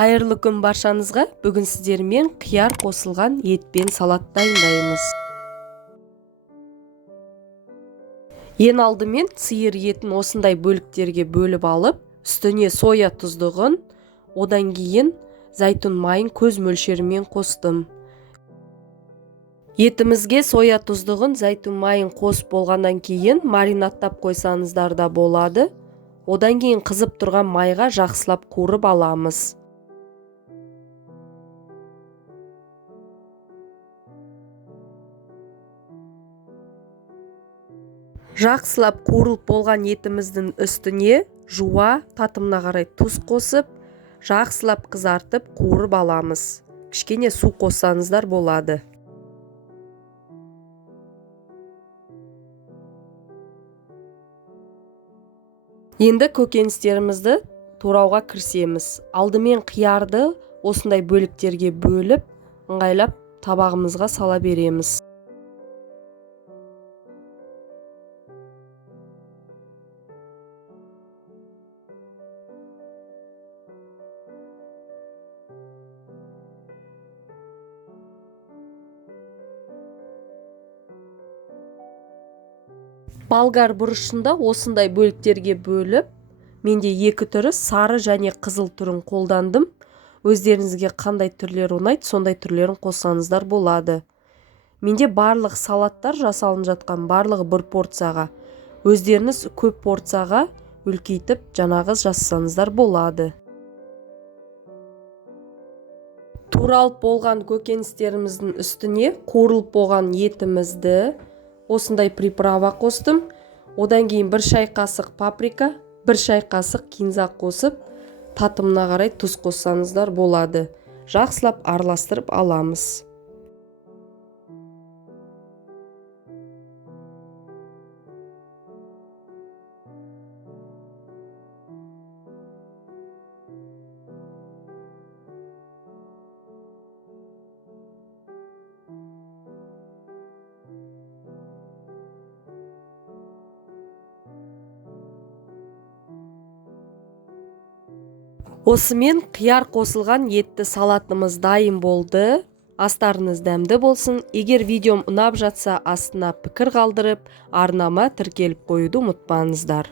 Қайырлы күн баршаңызға. Бүгін сіздермен қияр қосылған етпен салат дайындаймыз. Ең алдымен сиыр етін осындай бөліктерге бөліп алып, үстіне соя тұздығын, одан кейін зәйтүн майын көз мөлшерімен қостым. Етімізге соя тұздығын, зәйтүн майын қосып болғаннан кейін маринаттап қойсаңыздар да болады. Одан кейін қызып тұрған майға жақсылап қуырып аламыз. Жақсылап қуырылып болған етіміздің үстіне жуа, татымына қарай тұз қосып, жақсылап қызартып қуырып аламыз. Кішкене су қоссаңыздар болады. Енді көкөністерімізді турауға кірісеміз. Алдымен қиярды осындай бөліктерге бөліп, ыңғайлап табағымызға сала береміз. Болгар бұрышында осындай бөліктерге бөліп, менде екі түрі сары және қызыл түрін қолдандым. Өздеріңізге қандай түрлер ұнайды, сондай түрлерін қоссаңыздар болады. Менде барлық салаттар жасалынып жатқан барлығы бір порцияға. Өздеріңіз көп порцияға үлкейтіп, жаңағы жасасаңыздар болады. Туралып болған көкөністеріміздің үстіне қуырылып болған етімізді осындай приправа қостым. Одан кейін 1 шай қасық паприка, 1 шай қасық кинза қосып, татымына қарай тұз қоссаңыздар болады. Жақсылап араластырып аламыз. Осымен қияр қосылған етті салатымыз дайын болды. Астарыңыз дәмді болсын. Егер видеом ұнап жатса, астына пікір қалдырып, арнама тіркеліп қоюды ұмытпаңыздар.